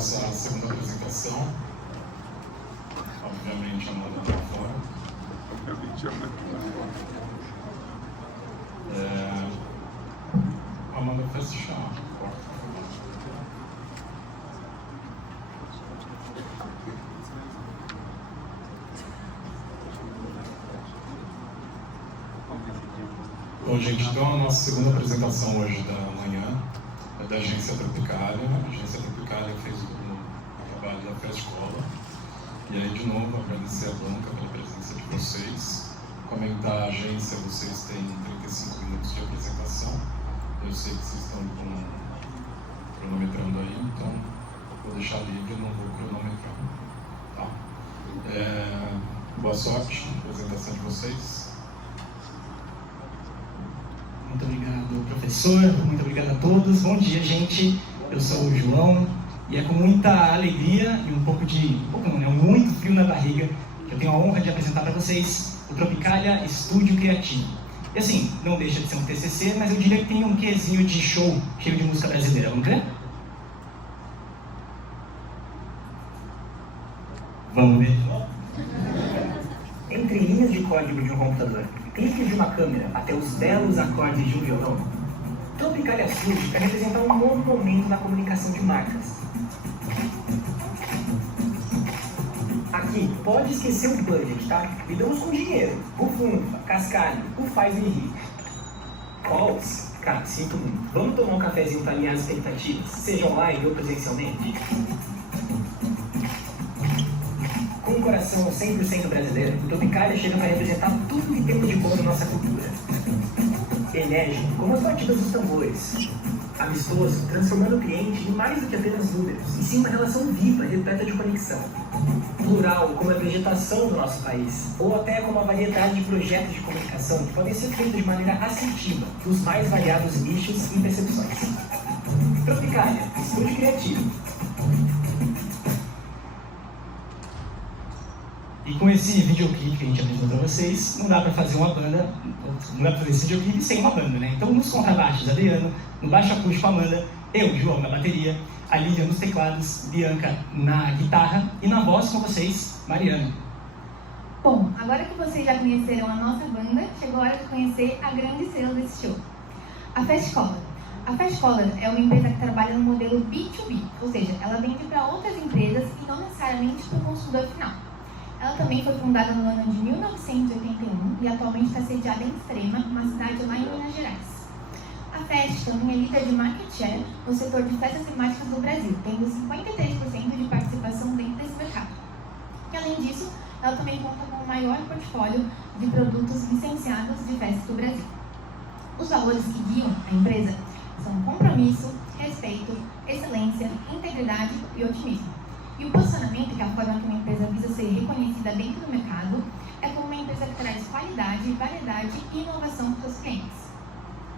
nossa segunda apresentação. Obviamente, a Amanda está fora. Amanda, fecha a porta. Bom, gente, então a nossa segunda apresentação hoje da manhã é da Agência Tropicália. A Agência Tropicália fez o trabalho da pré-escola. E aí, de novo, agradecer a banca pela presença de vocês. Comentar a agência, vocês têm 35 minutos de apresentação. Eu sei que vocês estão cronometrando aí, então vou deixar livre, não vou cronometrar. Tá? Boa sorte na apresentação de vocês. Muito obrigado, professor. Muito obrigado a todos. Bom dia, gente. Eu sou o João e é com muita alegria e muito frio na barriga que eu tenho a honra de apresentar para vocês o Tropicália Estúdio Criativo. E assim, não deixa de ser um TCC, mas eu diria que tem um quezinho de show cheio de música brasileira. Vamos ver? Vamos ver. Entre linhas de código de um computador, cliques de uma câmera até os belos acordes de um violão, Tropicália surge para representar um novo momento na comunicação de marcas. Aqui, pode esquecer o budget, tá? Lidamos com dinheiro, bufunfa, cascalho, o faz e rir. Calls, cara, sinto muito. Vamos tomar um cafezinho para alinhar as expectativas, seja online ou presencialmente? Com um coração 100% brasileiro, o Tropicália chega para representar tudo que temos de bom na nossa cultura. Enérgico, como as batidas dos tambores. Amistoso, transformando o cliente em mais do que apenas números, e sim uma relação viva, repleta de conexão. Plural, como a vegetação do nosso país, ou até como a variedade de projetos de comunicação que podem ser feitos de maneira assertiva, dos mais variados nichos e percepções. Tropicália, estúdio criativo. E com esse videoclipe que a gente apresentou para vocês, não dá para fazer uma banda, não dá para fazer esse videoclipe sem uma banda, né? Então, nos contrabaixos, Adriano, no baixo acústico, Amanda, eu, João, na bateria, a Lívia nos teclados, Bianca na guitarra e na voz com vocês, Mariana. Bom, agora que vocês já conheceram a nossa banda, chegou a hora de conhecer a grande estrela desse show, a Fast Color. A Fast Color é uma empresa que trabalha no modelo B2B, ou seja, ela vende para outras empresas e não necessariamente para o consumidor final. Ela também foi fundada no ano de 1981 e atualmente está sediada em Extrema, uma cidade lá em Minas Gerais. A Fast também é líder de market share no setor de festas temáticas do Brasil, tendo 53% de participação dentro desse mercado. E além disso, ela também conta com o maior portfólio de produtos licenciados de festas do Brasil. Os valores que guiam a empresa são compromisso, respeito, excelência, integridade e otimismo. E o posicionamento, que é a forma que uma empresa visa ser reconhecida dentro do mercado, é como uma empresa que traz qualidade, variedade e inovação para os seus clientes.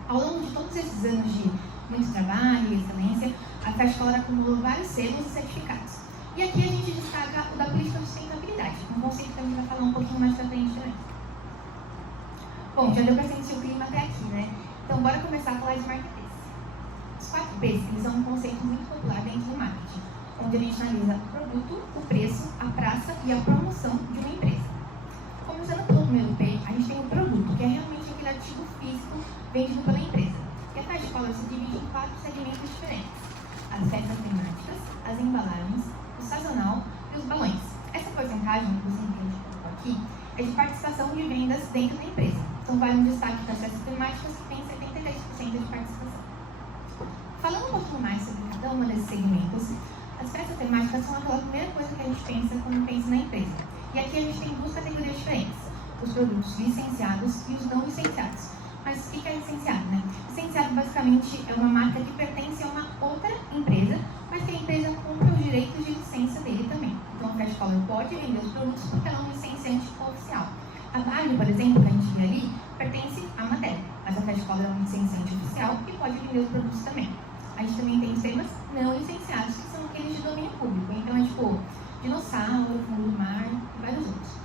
Ao longo de todos esses anos de muito trabalho e excelência, a Fast Color acumulou vários selos e certificados. E aqui a gente destaca o da política de sustentabilidade, um conceito que a gente vai falar um pouquinho mais pra frente também. Bom, já deu pra sentir o clima até aqui, né? Então bora começar a falar de marketing. Os 4 P's, eles são um conceito muito popular dentro do marketing, onde a gente analisa o produto, o preço, a praça e a promoção de uma empresa. Começando pelo primeiro P, a gente tem o produto, que é realmente aquele ativo físico vendido pela empresa. E a Fast Color se divide em 4 segmentos diferentes: as festas temáticas, as embalagens, o sazonal e os balões. Essa porcentagem que você entende aqui é de participação de vendas dentro da empresa. Então vale um destaque para as festas temáticas, que tem 73% de participação. Falando um pouquinho mais sobre cada uma desses segmentos, as festas temáticas são aquela primeira coisa que a gente pensa quando pensa na empresa. E aqui a gente tem 2 categorias diferentes: os produtos licenciados e os não licenciados. Mas o que é licenciado, né? Licenciado basicamente é uma marca que pertence a uma outra empresa, mas que a empresa compra os direitos de licença dele também. Então a Fast Color pode vender os produtos porque ela é um licenciante oficial. A Vale, por exemplo, que a gente vê ali, pertence à Mattel, mas a Fast Color é um licenciante oficial e pode vender os produtos também. A gente também tem sistemas não licenciados, que são aqueles de domínio público. Então é tipo dinossauro, fundo do mar e vários outros.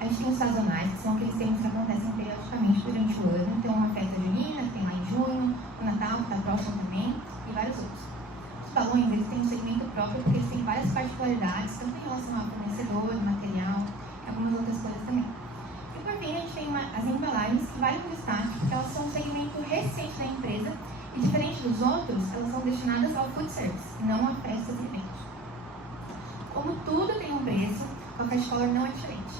A gente tem os sazonais, que são aqueles termos que acontecem periodicamente durante o ano. Então uma festa junina, que tem lá em junho, o Natal, que está próximo também, e vários outros. Os balões, eles têm um segmento próprio porque eles têm várias particularidades, tanto em relação ao fornecedor, material, e algumas outras coisas também. E por fim, a gente tem as embalagens, que valem um destaque, porque elas são um segmento recente da empresa, e diferente dos outros, elas são destinadas ao food service, e não a festas e eventos. Como tudo tem um preço, a Fast Color não é diferente.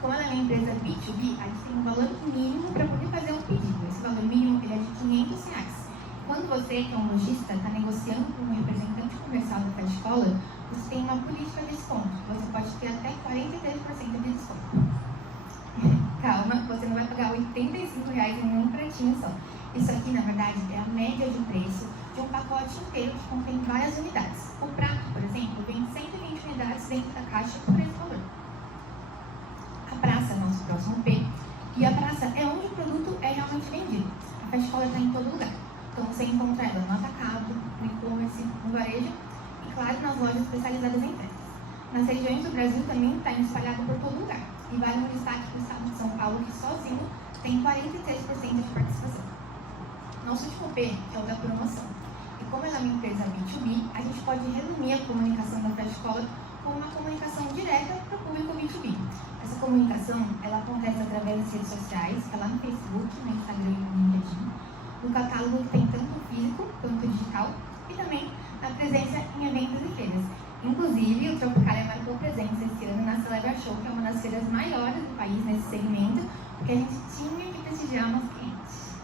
Como ela é uma empresa B2B, a gente tem um valor mínimo para poder fazer um pedido. Esse valor mínimo ele é de R$500. Quando você, que é um lojista, está negociando com um representante comercial da Fast Color, você tem uma política de desconto. Você pode ter até 43% de desconto. Calma, você não vai pagar R$85 em um pratinho só. Isso aqui, na verdade, é a média de preço de um pacote inteiro que contém várias unidades. O prato, por exemplo, vem 120 unidades dentro da caixa por esse valor. A praça é o nosso próximo P. E a praça é onde o produto é realmente vendido. A Fast Color está em todo lugar. Então você encontra ela no atacado, no e-commerce, no varejo e, claro, nas lojas especializadas em festas. Nas regiões do Brasil também está espalhado por todo lugar. E vale um destaque para o estado de São Paulo, que sozinho tem 43% de participação. Nosso último P é o da promoção. E como ela é uma empresa B2B, a gente pode resumir a comunicação da Fast Color como uma comunicação direta para o público B2B. Essa comunicação ela acontece através das redes sociais, que é lá no Facebook, no Instagram e no LinkedIn, no catálogo que tem tanto físico quanto digital, e também na presença em eventos e feiras. Inclusive, o Tropicalia marcou presença esse ano na Celebra Show, que é uma das feiras maiores do país nesse segmento, porque a gente tinha que prestigiar nossos clientes.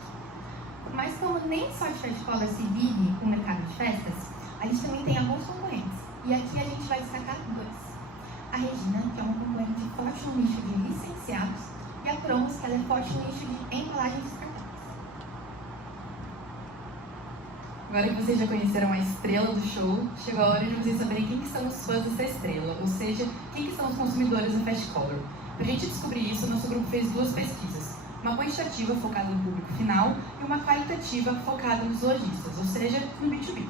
Mas como nem só de Fast Color se vive o mercado de festas, a gente também tem alguns concorrentes. E aqui a gente vai destacar dois. A Regina, que é uma concorrente forte no nicho de licenciados, e a Promos, que ela é forte no nicho de embalagens descartáveis. Agora que vocês já conheceram a estrela do show, chegou a hora de vocês saberem quem que são os fãs dessa estrela, ou seja, quem que são os consumidores da Fast Color. Para a gente descobrir isso, nosso grupo fez duas pesquisas. Uma quantitativa focada no público final e uma qualitativa focada nos lojistas, ou seja, no B2B.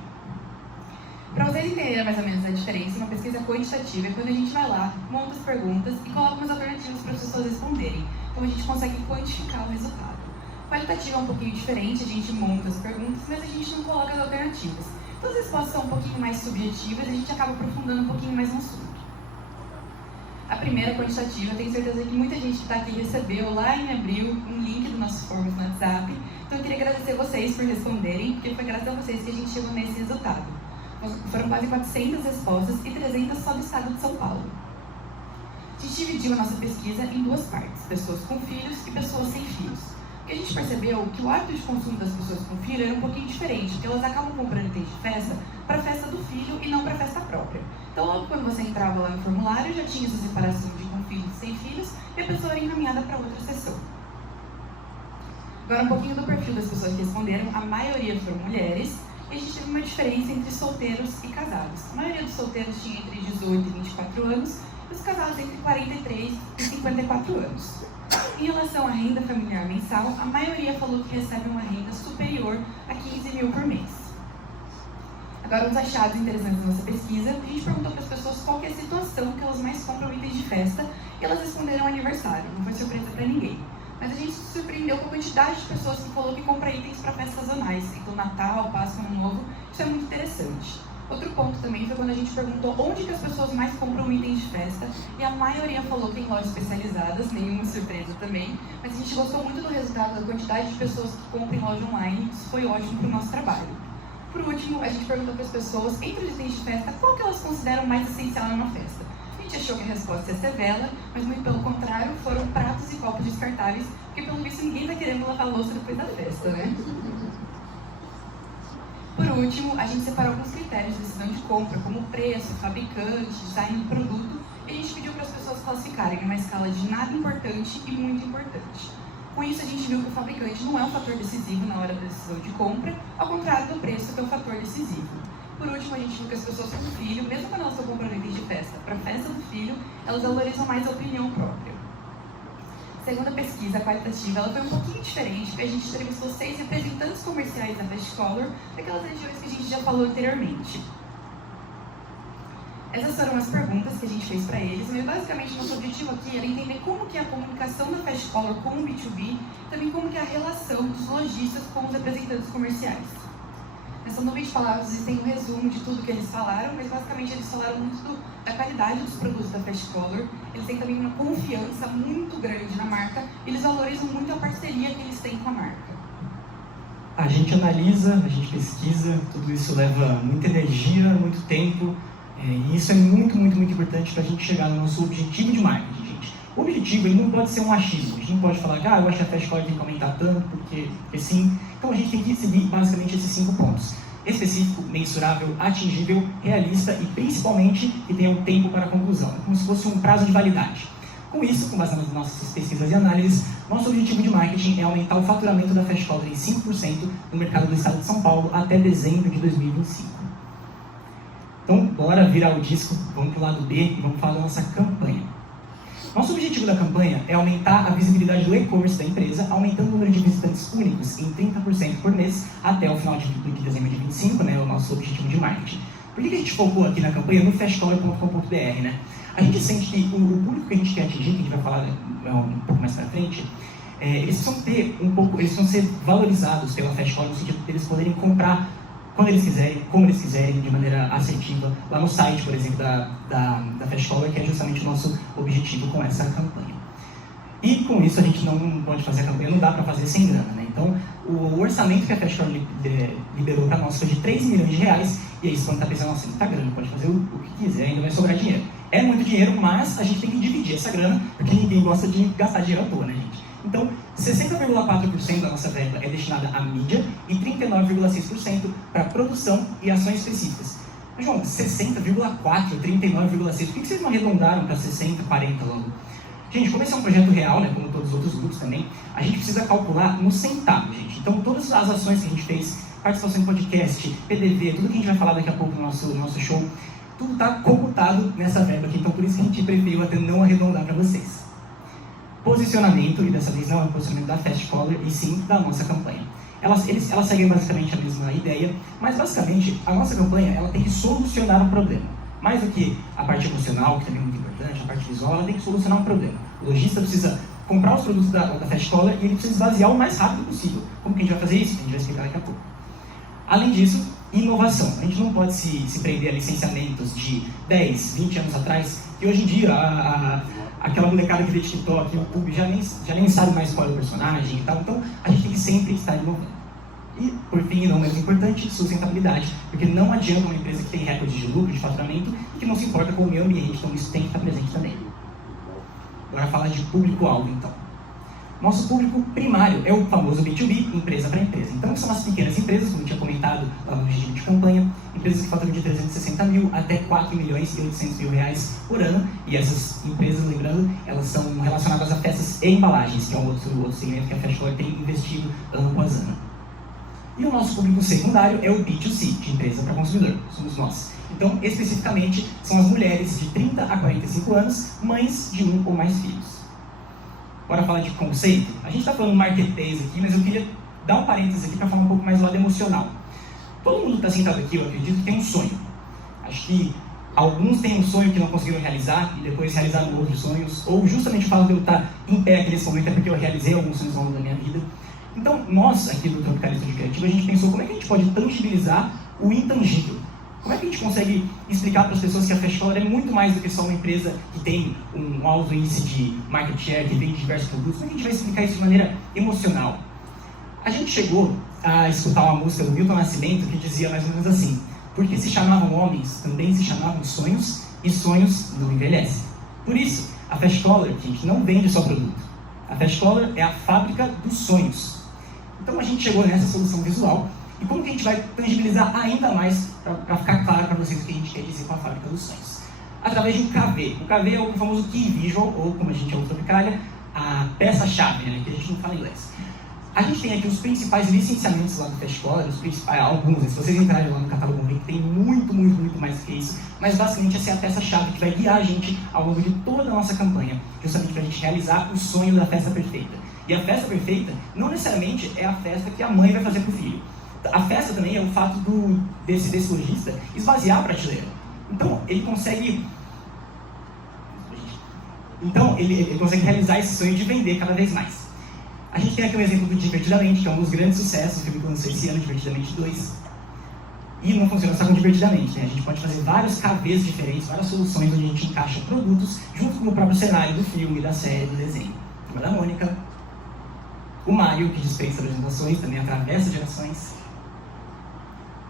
Para vocês entenderem mais ou menos a diferença, uma pesquisa quantitativa é quando a gente vai lá, monta as perguntas e coloca umas alternativas para as pessoas responderem. Então a gente consegue quantificar o resultado. Qualitativa é um pouquinho diferente, a gente monta as perguntas, mas a gente não coloca as alternativas. Então as respostas são um pouquinho mais subjetivas e a gente acaba aprofundando um pouquinho mais no assunto. A primeira, quantitativa, eu tenho certeza que muita gente que está aqui recebeu lá em abril um link do nosso forms no WhatsApp. Então eu queria agradecer vocês por responderem, porque foi graças a vocês que a gente chegou nesse resultado. Foram quase 400 respostas e 300 só do estado de São Paulo. A gente dividiu a nossa pesquisa em duas partes, pessoas com filhos e pessoas sem filhos. Porque a gente percebeu que o hábito de consumo das pessoas com filho era um pouquinho diferente, porque elas acabam comprando item de festa para a festa do filho e não para a festa própria. Então logo quando você entrava lá no formulário, já tinha essa separação de com filhos e sem filhos, e a pessoa era encaminhada para outra sessão. Agora um pouquinho do perfil das pessoas que responderam, a maioria foram mulheres, e a gente teve uma diferença entre solteiros e casados. A maioria dos solteiros tinha entre 18 e 24 anos, e os casados entre 43 e 54 anos. Em relação à renda familiar mensal, a maioria falou que recebe uma renda superior a 15 mil por mês. Agora, uns achados interessantes da nossa pesquisa, a gente perguntou para as pessoas qual que é a situação que elas mais compram itens de festa, e elas responderam aniversário, não foi surpresa para ninguém. Mas a gente se surpreendeu com a quantidade de pessoas que falou que compra itens para festas sazonais, então Natal, Páscoa, Ano Novo, isso é muito interessante. Outro ponto também foi quando a gente perguntou onde que as pessoas mais compram itens de festa, e a maioria falou que em lojas especializadas, nenhuma surpresa também, mas a gente gostou muito do resultado da quantidade de pessoas que compram em loja online, isso foi ótimo para o nosso trabalho. Por último, a gente perguntou para as pessoas, entre os itens de festa, qual que elas consideram mais essencial numa festa. A gente achou que a resposta ia ser vela, mas muito pelo contrário, foram pratos e copos descartáveis, porque pelo visto ninguém está querendo lavar a louça depois da festa, né? Por último, a gente separou alguns critérios de decisão de compra, como preço, fabricante, design do produto, e a gente pediu para as pessoas classificarem numa escala de nada importante e muito importante. Com isso, a gente viu que o fabricante não é um fator decisivo na hora da decisão de compra, ao contrário do preço, que é um fator decisivo. Por último, a gente viu que as pessoas com filho, mesmo quando elas estão comprando itens de festa para a festa do filho, elas valorizam mais a opinião própria. Segundo a pesquisa qualitativa, ela foi um pouquinho diferente, porque a gente entrevistou 6 representantes comerciais da Fast Color, daquelas regiões que a gente já falou anteriormente. Essas foram as perguntas que a gente fez para eles, mas basicamente nosso objetivo aqui era entender como que é a comunicação da Fast Color com o B2B, e também como que é a relação dos lojistas com os representantes comerciais. Nessa nuvem de palavras existem um resumo de tudo que eles falaram, mas basicamente eles falaram muito da qualidade dos produtos da Fast Color. Eles têm também uma confiança muito grande na marca e eles valorizam muito a parceria que eles têm com a marca. A gente analisa, a gente pesquisa, tudo isso leva muita energia, muito tempo, e isso é muito importante para a gente chegar no nosso objetivo de marketing, gente. O objetivo ele não pode ser um achismo, a gente não pode falar que eu acho que a Fast Color tem que aumentar tanto, porque sim. Então a gente tem que seguir basicamente esses 5 pontos. Específico, mensurável, atingível, realista e principalmente que tenha um tempo para a conclusão, como se fosse um prazo de validade. Com isso, com base nas nossas pesquisas e análises, nosso objetivo de marketing é aumentar o faturamento da Fast Color em 5% no mercado do estado de São Paulo até dezembro de 2025. Então, bora virar o disco, vamos para o lado B e vamos falar da nossa campanha. Nosso objetivo da campanha é aumentar a visibilidade do e-commerce da empresa, aumentando o número de visitantes únicos em 30% por mês até o final de dezembro de 2025, né, o nosso objetivo de marketing. Por que a gente focou aqui na campanha no fastcolor.com.br, né? A gente sente que o público que a gente quer atingir, que a gente vai falar um pouco mais para frente, eles precisam ser valorizados pela Fast Color no sentido de eles poderem comprar quando eles quiserem, como eles quiserem, de maneira assertiva, lá no site, por exemplo, da Fast Color, que é justamente o nosso objetivo com essa campanha. E com isso a gente não pode fazer a campanha, não dá para fazer sem grana, né? Então, o orçamento que a Fast Color liberou para nós foi de 3 milhões de reais, e aí, quando está pensando, nossa, não está grana, pode fazer o que quiser, ainda vai sobrar dinheiro. É muito dinheiro, mas a gente tem que dividir essa grana, porque ninguém gosta de gastar dinheiro à toa, né, gente? Então, 60,4% da nossa verba é destinada à mídia e 39,6% para produção e ações específicas. Mas, João, 60,4%, 39,6%, por que vocês não arredondaram para 60%, 40% logo? Gente, como esse é um projeto real, né, como todos os outros grupos também, a gente precisa calcular no centavo, gente. Então, todas as ações que a gente fez, participação em podcast, PDV, tudo que a gente vai falar daqui a pouco no nosso show, tudo está computado nessa verba aqui, então por isso que a gente preferiu até não arredondar para vocês. Posicionamento, e dessa vez não é o posicionamento da Fast Color, e sim da nossa campanha. Elas seguem basicamente a mesma ideia, mas basicamente a nossa campanha ela tem que solucionar um problema. Mais do que a parte emocional, que também é muito importante, a parte visual, ela tem que solucionar um problema. O lojista precisa comprar os produtos da Fast Color e ele precisa esvaziar o mais rápido possível. Como que a gente vai fazer isso? A gente vai explicar daqui a pouco. Além disso, inovação. A gente não pode se prender a licenciamentos de 10, 20 anos atrás, que hoje em dia aquela molecada que vê TikTok, YouTube, já nem sabe mais qual é o personagem e tal. Então, a gente tem que sempre estar inovando. E, por fim, e não menos importante, sustentabilidade. Porque não adianta uma empresa que tem recorde de lucro, de faturamento, e que não se importa com o meio ambiente. Então, isso tem que estar presente também. Agora, falar de público-alvo, então. Nosso público primário é o famoso B2B, empresa para empresa. Então, são as pequenas empresas, como eu tinha comentado lá no regime de campanha, empresas que faturam de 360 mil até 4 milhões e 800 mil reais por ano. E essas empresas, lembrando, elas são relacionadas a festas e embalagens, que é um outro segmento que a Fast Color tem investido ano após ano. E o nosso público secundário é o B2C, de empresa para consumidor, somos nós. Então, especificamente, são as mulheres de 30 a 45 anos, mães de 1 ou mais filhos. Bora falar de conceito? A gente está falando marketês aqui, mas eu queria dar um parênteses aqui para falar um pouco mais do lado emocional. Todo mundo que está sentado aqui, eu acredito que tem um sonho. Acho que alguns têm um sonho que não conseguiram realizar e depois realizaram outros sonhos, ou justamente o fato de eu estar em pé aqui nesse momento é porque eu realizei alguns sonhos ao longo da minha vida. Então, nós aqui do Tropicalista de Criativo, a gente pensou como é que a gente pode tangibilizar o intangível. Como é que a gente consegue explicar para as pessoas que a Fast Color é muito mais do que só uma empresa que tem um alto índice de market share, que vende diversos produtos? Como é que a gente vai explicar isso de maneira emocional? A gente chegou a escutar uma música do Milton Nascimento que dizia mais ou menos assim: porque se chamavam homens, também se chamavam sonhos, e sonhos não envelhecem. Por isso, a Fast Color, gente, não vende só produto. A Fast Color é a fábrica dos sonhos. Então a gente chegou nessa solução visual. E como que a gente vai tangibilizar ainda mais para ficar claro para vocês o que a gente quer dizer com a fábrica dos sonhos? Através de um KV. O KV é o famoso Key Visual, ou como a gente chama no Tropicália, a peça-chave, né, que a gente não fala inglês. A gente tem aqui os principais licenciamentos lá do Fast Color, alguns, se vocês entrarem lá no catálogo vão ver que tem muito mais que isso, mas basicamente essa é a peça-chave que vai guiar a gente ao longo de toda a nossa campanha, justamente para a gente realizar o sonho da festa perfeita. E a festa perfeita não necessariamente é a festa que a mãe vai fazer para o filho. A festa também é o fato desse lojista esvaziar a prateleira. Então, ele consegue realizar esse sonho de vender cada vez mais. A gente tem aqui um exemplo do Divertidamente, que é um dos grandes sucessos, o filme que lançou esse ano, Divertidamente 2. E não funciona só com divertidamente, né? A gente pode fazer vários KVs diferentes, várias soluções onde a gente encaixa produtos junto com o próprio cenário do filme, da série, do desenho. A da Mônica, o Mario, que dispensa apresentações, também atravessa gerações.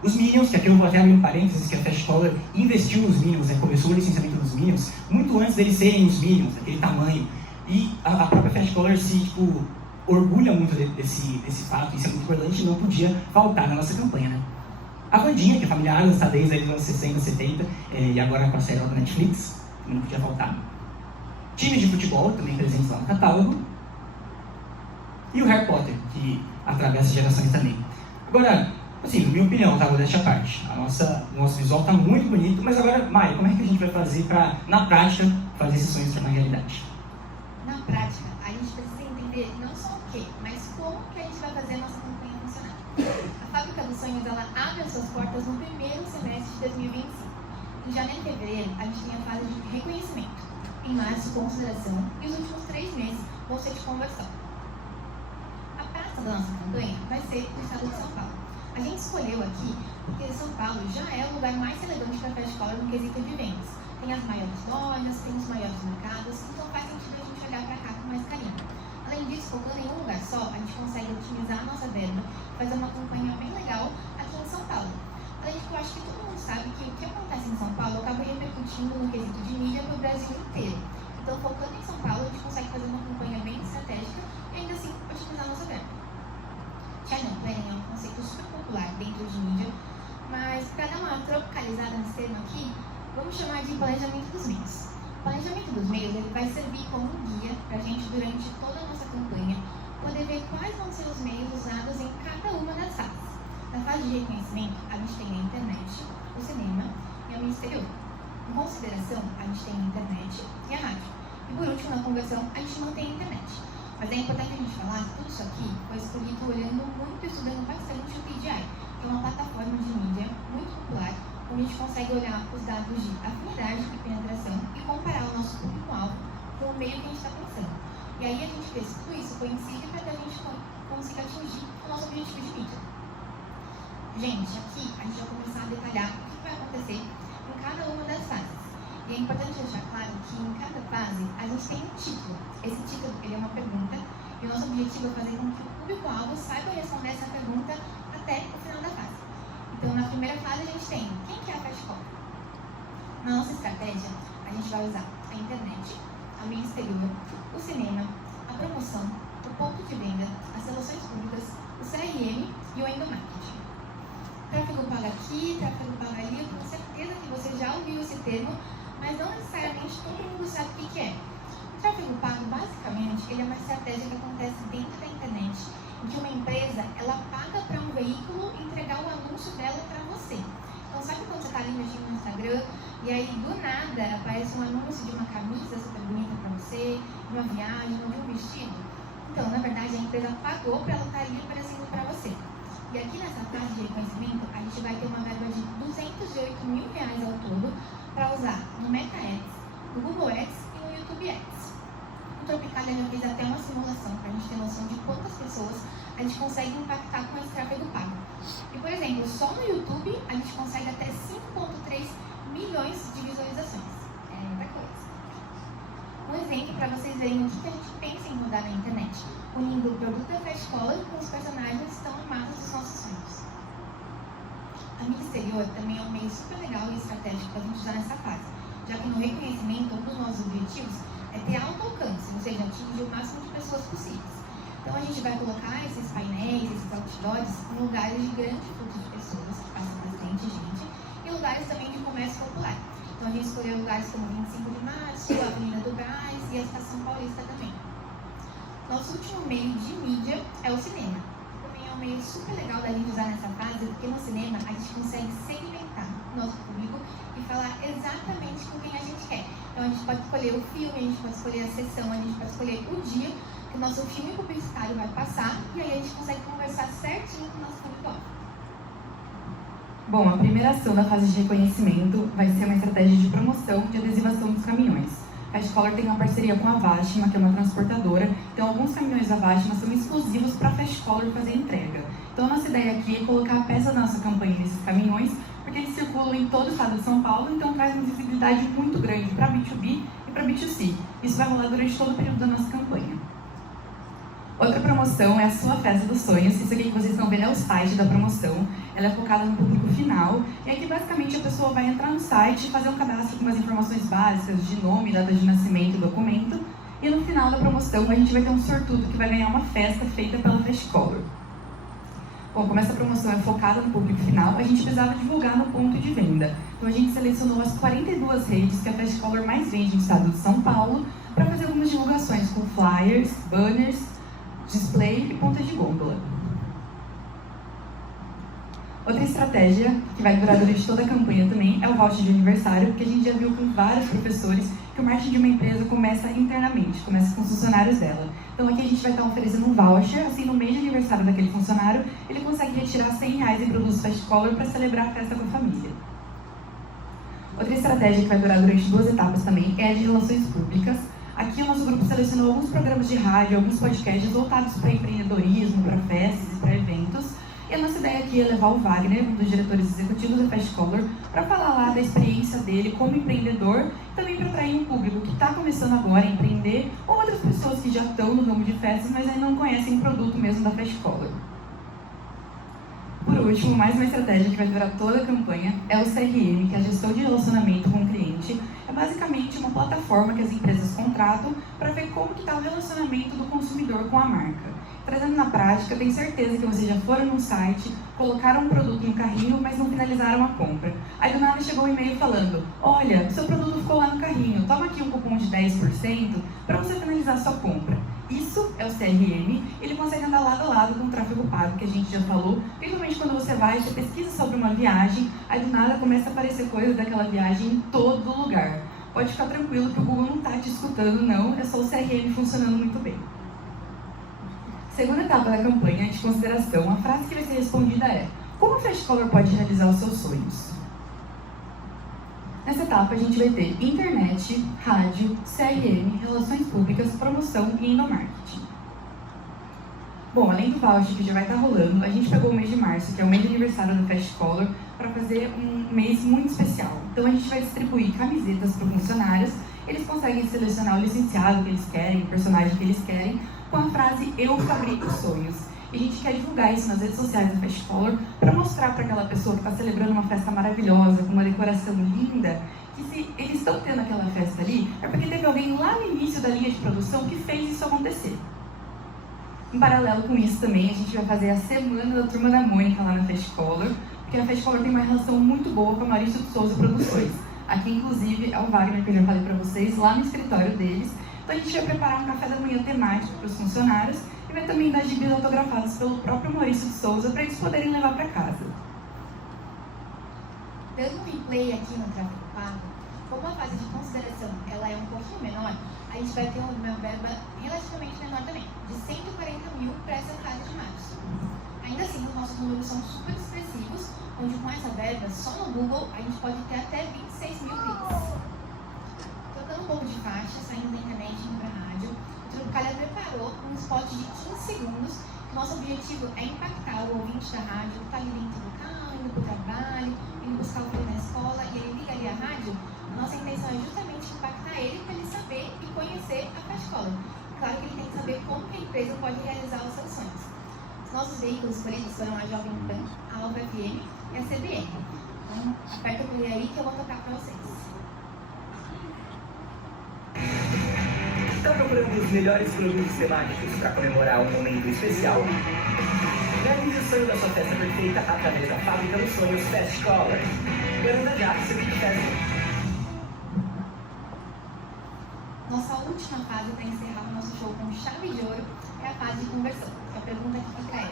Os Minions, que aqui eu vou até abrir um parênteses, que a Fast Color investiu nos Minions, né? Começou o licenciamento dos Minions muito antes deles serem os Minions, daquele tamanho. E a própria Fast Color se orgulha muito desse fato, isso é muito importante e não podia faltar na nossa campanha, né? A Wandinha, que é familiar, está desde os anos 60, 70, e agora com a série da Netflix, não podia faltar. Times de futebol, também presentes lá no catálogo. E o Harry Potter, que atravessa gerações também. Agora, assim, na minha opinião, tá? Vou deixar a parte. O nosso visual está muito bonito, mas agora, Mari, como é que a gente vai fazer para, na prática, fazer esses sonhos se tornar realidade? Na prática, a gente precisa entender não só o que, mas como que a gente vai fazer a nossa campanha funcionar. A Fábrica dos Sonhos, ela abre as suas portas no primeiro semestre de 2025. Em janeiro e fevereiro, a gente tem a fase de reconhecimento. Em março, consideração, e os últimos 3 meses vão ser de conversão. A praça da nossa campanha vai ser do estado de São Paulo. A gente escolheu aqui porque São Paulo já é o lugar mais relevante para a Fast Color no quesito de vendas. Tem as maiores lojas, tem os maiores mercados, então faz sentido a gente olhar para cá com mais carinho. Além disso, focando em um lugar só, a gente consegue otimizar a nossa verba e fazer uma campanha bem legal aqui em São Paulo. Além de que eu acho que todo mundo sabe que o que acontece em São Paulo acaba repercutindo no quesito de mídia para o Brasil inteiro. Então, focando em São Paulo, a gente consegue fazer uma campanha bem estratégica e ainda assim otimizar a nossa verba. Channel Planning é um conceito super popular dentro de mídia, mas para dar uma tropicalizada nesse termo aqui, vamos chamar de planejamento dos meios. O planejamento dos meios ele vai servir como guia para a gente durante toda a nossa campanha poder ver quais vão ser os meios usados em cada uma das fases. Na fase de reconhecimento, a gente tem a internet, o cinema e a mídia exterior. Em consideração, a gente tem a internet e a rádio. E por último, na conversão, a gente mantém a internet. Mas é importante a gente falar que tudo isso aqui foi escolhido olhando muito e estudando bastante o TDI, que é uma plataforma de mídia muito popular, onde a gente consegue olhar os dados de afinidade e penetração e comparar o nosso público-alvo com o meio que a gente está pensando. E aí a gente vê se tudo isso coincide para que a gente consiga atingir o nosso objetivo de mídia. Gente, aqui a gente vai começar a detalhar o que vai acontecer em cada uma das fases. E é importante deixar claro que em cada fase a gente tem um título. Esse título ele é uma pergunta e o nosso objetivo é fazer com que o público-alvo saiba responder essa pergunta até o final da fase. Então, na primeira fase a gente tem quem que é a Fast Color? Na nossa estratégia, a gente vai usar a internet, a mídia exterior, o cinema, a promoção, o ponto de venda, as relações públicas, o CRM e o endomarketing. Tráfego pago aqui, tráfego pago ali, eu tenho certeza que você já ouviu esse termo, mas não necessariamente todo mundo sabe o que é. O tráfego pago, basicamente, ele é uma estratégia que acontece dentro da internet, em que uma empresa, ela paga para um veículo entregar o anúncio dela para você. Então, sabe quando você está ali mexendo no Instagram, e aí, do nada, aparece um anúncio de uma camisa super bonita para você, de uma viagem, ou de um vestido? Então, na verdade, a empresa pagou para ela estar ali aparecendo para você. E aqui nessa fase de reconhecimento, a gente vai ter uma verba de R$208 mil ao todo para usar no Meta Ads, no Google Ads e no YouTube Ads. O Tropicalia já fez até uma simulação para a gente ter noção de quantas pessoas a gente consegue impactar com esse tráfego pago. E, por exemplo, só no YouTube a gente consegue até 5,3 milhões de visualizações. É muita coisa. Um exemplo para vocês verem o que a gente pensa em rodar na internet, unindo o produto da Fast Color com os personagens que estão amados dos nossos sonhos. A mídia exterior também é um meio super legal e estratégico para a gente usar nessa fase, já que no reconhecimento, um dos nossos objetivos é ter alto alcance, ou seja, atingir o máximo de pessoas possíveis. Então a gente vai colocar esses painéis, esses outdoors em lugares de grande fluxo de pessoas, que passam bastante gente, e lugares também de comércio popular. Então a gente escolheu lugares como 25 de Março, a Avenida do Brás e a Estação Paulista também. Nosso último meio de mídia é o cinema. Também é um meio super legal da gente usar nessa fase, porque no cinema a gente consegue segmentar o nosso público e falar exatamente com quem a gente quer. Então a gente pode escolher o filme, a gente pode escolher a sessão, a gente pode escolher o dia que o nosso filme publicitário vai passar e aí a gente consegue conversar certinho com o nosso público. Bom, a primeira ação da fase de reconhecimento vai ser uma estratégia de promoção de adesivação dos caminhões. A Fast Color tem uma parceria com a Vashima, que é uma transportadora, então alguns caminhões da Vashima são exclusivos para a Fast Color fazer entrega. Então a nossa ideia aqui é colocar a peça da nossa campanha nesses caminhões porque eles circulam em todo o estado de São Paulo, então traz uma visibilidade muito grande para B2B e para B2C. Isso vai rolar durante todo o período da nossa campanha. Outra promoção é a Sua Festa dos Sonhos. Isso aqui que vocês estão vendo é o site da promoção. Ela é focada no público final. E aqui, basicamente, a pessoa vai entrar no site, fazer um cadastro com umas informações básicas de nome, data de nascimento e documento. E no final da promoção, a gente vai ter um sortudo que vai ganhar uma festa feita pela Festcolor. Bom, como essa promoção é focada no público final, a gente precisava divulgar no ponto de venda. Então, a gente selecionou as 42 redes que a Festcolor mais vende no estado de São Paulo para fazer algumas divulgações com flyers, banners, display e ponta de gôndola. Outra estratégia, que vai durar durante toda a campanha também, é o voucher de aniversário, porque a gente já viu com vários professores que o marketing de uma empresa começa internamente, começa com os funcionários dela. Então aqui a gente vai estar oferecendo um voucher, assim no mês de aniversário daquele funcionário, ele consegue retirar R$100 em produtos Festcolor para celebrar a festa com a família. Outra estratégia que vai durar durante 2 etapas também é a de relações públicas. Aqui o nosso grupo selecionou alguns programas de rádio, alguns podcasts voltados para empreendedorismo, para festas e para eventos. E a nossa ideia aqui é levar o Wagner, um dos diretores executivos da Festcolor, para falar lá da experiência dele como empreendedor, também para atrair um público que está começando agora a empreender, ou outras pessoas que já estão no ramo de festas, mas ainda não conhecem o produto mesmo da Festcolor. Por último, mais uma estratégia que vai durar toda a campanha é o CRM, que é a gestão de relacionamento com o cliente. É basicamente uma plataforma que as empresas contratam para ver como está o relacionamento do consumidor com a marca. Trazendo na prática, tenho certeza que vocês já foram no site, colocaram um produto no carrinho, mas não finalizaram a compra. Aí do nada chegou um e-mail falando: olha, seu produto ficou lá no carrinho, toma aqui um cupom de 10% para você finalizar a sua compra. Isso é o CRM, ele consegue andar lado a lado com o tráfego pago, que a gente já falou, principalmente quando você pesquisa sobre uma viagem, aí do nada começa a aparecer coisa daquela viagem em todo lugar. Pode ficar tranquilo que o Google não está te escutando, não, é só o CRM funcionando muito bem. Segunda etapa da campanha de consideração, a frase que vai ser respondida é: como a Festcolor pode realizar os seus sonhos? Nessa etapa a gente vai ter internet, rádio, CRM, relações públicas, promoção e endomarketing. Bom, além do voucher que já vai estar rolando, a gente pegou o mês de março, que é o mês de aniversário da Festcolor, para fazer um mês muito especial. Então a gente vai distribuir camisetas para funcionários, eles conseguem selecionar o licenciado que eles querem, o personagem que eles querem, com a frase "Eu fabrico sonhos". E a gente quer divulgar isso nas redes sociais da Festcolor para mostrar para aquela pessoa que está celebrando uma festa maravilhosa, com uma decoração linda, que se eles estão tendo aquela festa ali, é porque teve alguém lá no início da linha de produção que fez isso acontecer. Em paralelo com isso também, a gente vai fazer a Semana da Turma da Mônica lá na Festcolor, porque a Festcolor tem uma relação muito boa com a Maurício de Souza Produções. Aqui, inclusive, é o Wagner, que eu já falei para vocês, lá no escritório deles. Então a gente vai preparar um café da manhã temático para os funcionários e vai também dar gibis autografados pelo próprio Maurício de Souza para eles poderem levar para casa. Dando um replay aqui no tráfego pago, como a fase de consideração ela é um pouquinho menor, a gente vai ter uma verba relativamente menor também, de 140 mil para essa fase de março. Ainda assim, os nossos números são super expressivos, onde com essa verba, só no Google, a gente pode ter até 26 mil cliques. Trocando um pouco de faixa, saindo da internet e indo para a rádio, o Tropicália preparou um spot de 15 segundos, que nosso objetivo é impactar o ouvinte da rádio que está ali dentro do carro, indo para o trabalho, indo buscar o filho na escola, e ele liga ali a rádio. Nossa intenção é justamente impactar ele para ele saber e conhecer a Festcolor. Claro que ele tem que saber como que a empresa pode realizar os seus sonhos. Os nossos veículos escolhidos foram a Jovem Pan, a Alva FM e a CBN. Então, aperta o play aí que eu vou tocar para vocês. Está procurando os melhores produtos temáticos para comemorar um momento especial? Realize o sonho da sua festa perfeita através da Fábrica dos Sonhos Festcolor. Garanta já seu kit festa. Nossa última fase para encerrar o nosso show com chave de ouro é a fase de conversão. A pergunta que fica é: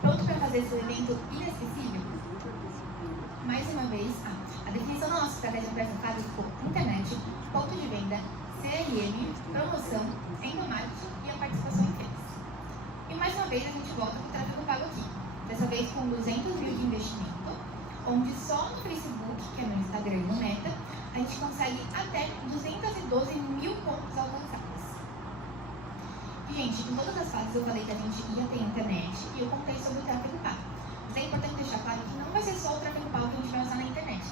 pronto para fazer esse evento inesquecível? Mais uma vez, a definição da nossa estratégia para essa fase ficou internet, ponto de venda, CRM, promoção, endomarketing e a participação em feiras. E mais uma vez a gente volta com o tráfego pago aqui, dessa vez com 200 mil de investimento, onde só no Facebook, que é no Instagram e no Meta, a gente consegue até 212 mil pontos alcançados. E, gente, em todas as fases eu falei que a gente ia ter internet e eu contei sobre o tráfego pago. Mas é importante deixar claro que não vai ser só o tráfego pago que a gente vai usar na internet.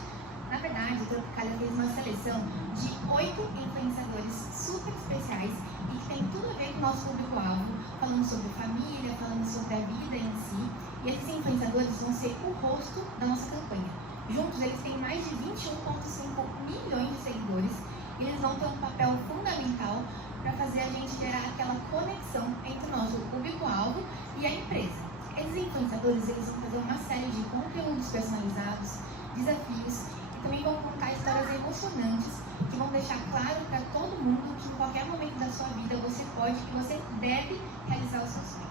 Na verdade, o Tropicalia fez uma seleção de 8 influenciadores super especiais e que tem tudo a ver com o nosso público-alvo, falando sobre família, falando sobre a vida em si. E esses influenciadores vão ser o rosto da nossa campanha. Juntos, eles têm mais de 21,5 milhões de seguidores e eles vão ter um papel fundamental para fazer a gente gerar aquela conexão entre o nosso público-alvo e a empresa. Esses influenciadores, eles vão fazer uma série de conteúdos personalizados, desafios, e também vão contar histórias emocionantes que vão deixar claro para todo mundo que em qualquer momento da sua vida você pode e você deve realizar o seu sonho.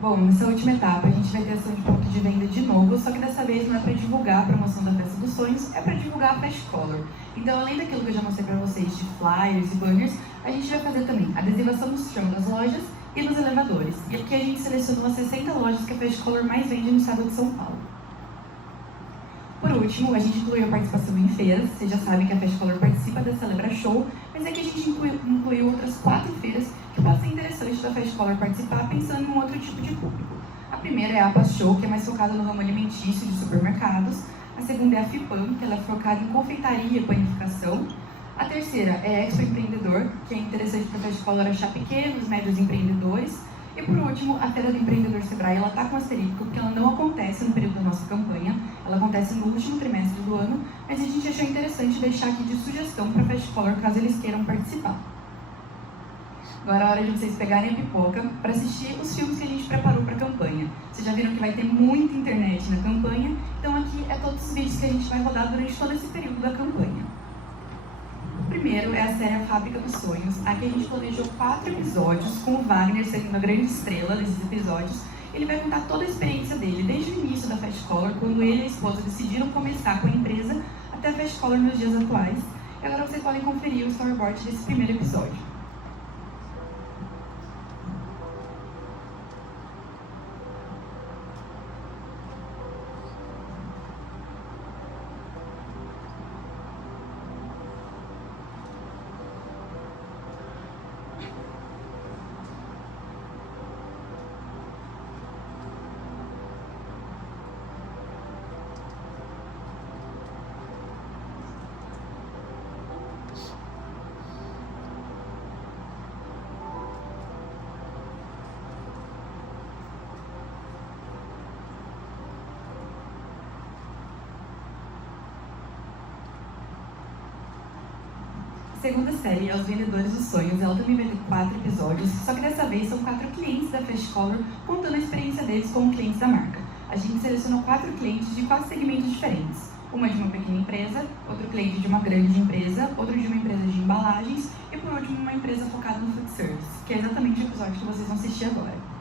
Bom, nessa última etapa a gente vai ter ação de ponto de venda de novo, só que dessa vez não é para divulgar a promoção da Festa dos Sonhos, é para divulgar a Fast Color. Então, além daquilo que eu já mostrei para vocês de flyers e banners, a gente vai fazer também adesivação no chão das lojas e nos elevadores. E aqui a gente selecionou as 60 lojas que a Fast Color mais vende no estado de São Paulo. Por último, a gente incluiu a participação em feiras. Vocês já sabem que a Fast Color participa da Celebra Show, mas aqui a gente incluiu outras 4 feiras que pode ser interessante da Fast Color participar pensando em um outro tipo de público. A primeira é a Apas Show, que é mais focada no ramo alimentício de supermercados. A segunda é a FIPAM, que ela é focada em confeitaria e panificação. A terceira é a Expo Empreendedor, que é interessante para a Fast Color achar pequenos, médios empreendedores. E por último, a Feira do Empreendedor Sebrae, ela está com asterisco, porque ela não acontece no período da nossa campanha, ela acontece no último trimestre do ano, mas a gente achou interessante deixar aqui de sugestão para a Fast Color, caso eles queiram participar. Agora é a hora de vocês pegarem a pipoca para assistir os filmes que a gente preparou para a campanha. Vocês já viram que vai ter muita internet na campanha, então aqui é todos os vídeos que a gente vai rodar durante todo esse período da campanha. O primeiro é a série A Fábrica dos Sonhos. Aqui a gente planejou 4 episódios, com o Wagner sendo uma grande estrela desses episódios. Ele vai contar toda a experiência dele, desde o início da Fast Color, quando ele e a esposa decidiram começar com a empresa, até a Fast Color nos dias atuais. E agora vocês podem conferir o storyboard desse primeiro episódio. A segunda série é Os Vendedores dos Sonhos. Ela também vai ter 4 episódios, só que dessa vez são 4 clientes da Fast Color contando a experiência deles como clientes da marca. A gente selecionou 4 clientes de 4 segmentos diferentes. Uma de uma pequena empresa, outro cliente de uma grande empresa, outro de uma empresa de embalagens e por último uma empresa focada no food service, que é exatamente o episódio que vocês vão assistir agora.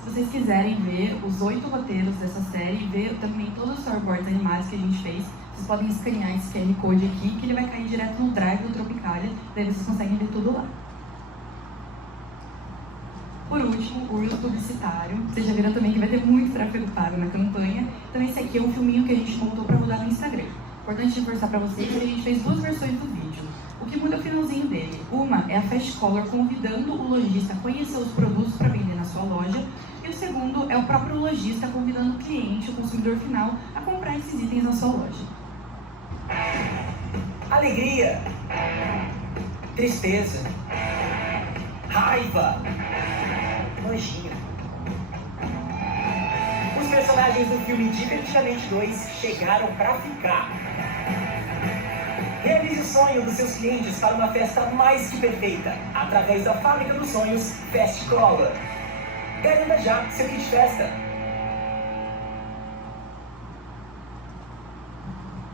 Se vocês quiserem ver os 8 roteiros dessa série e ver também todos os storyboards animados que a gente fez, vocês podem escanear esse QR Code aqui, que ele vai cair direto no Drive do Tropicalia, daí vocês conseguem ver tudo lá. Por último, o Reels publicitário. Vocês já viram também que vai ter muito tráfego pago na campanha. Então esse aqui é um filminho que a gente montou para rodar no Instagram. Importante reforçar para vocês que a gente fez 2 versões do vídeo. O que muda é o finalzinho dele. Uma é a Fast Color convidando o lojista a conhecer os produtos para vender na sua loja. E o segundo é o próprio lojista convidando o cliente, o consumidor final, a comprar esses itens na sua loja. Alegria, tristeza, raiva, nojinho. Os personagens do filme Divertidamente 2 chegaram pra ficar. Realize o sonho dos seus clientes para uma festa mais que perfeita, através da Fábrica dos Sonhos Fast Color. Garanta já seu kit festa.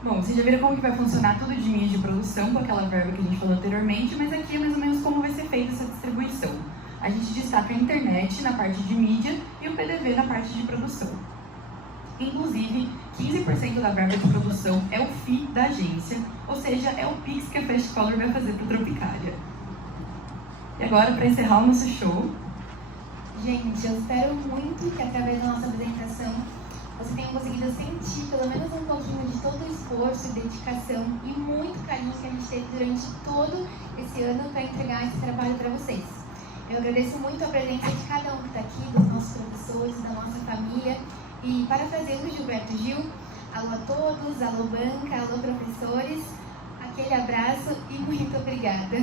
Bom, vocês já viram como que vai funcionar tudo de linhas de produção com aquela verba que a gente falou anteriormente, mas aqui é mais ou menos como vai ser feita essa distribuição. A gente destaca a internet na parte de mídia e o PDV na parte de produção. Inclusive, 15% da verba de produção é o FII da agência, ou seja, é o Pix que a Fast Color vai fazer para o Tropicália. E agora, para encerrar o nosso show... Gente, eu espero muito que através da nossa apresentação você tenha conseguido sentir pelo menos um pouquinho de todo o esforço e dedicação e muito carinho que a gente teve durante todo esse ano para entregar esse trabalho para vocês. Eu agradeço muito a presença de cada um que está aqui, dos nossos professores, da nossa família. E parafraseando Gilberto Gil, alô a todos, alô banca, alô professores, aquele abraço e muito obrigada.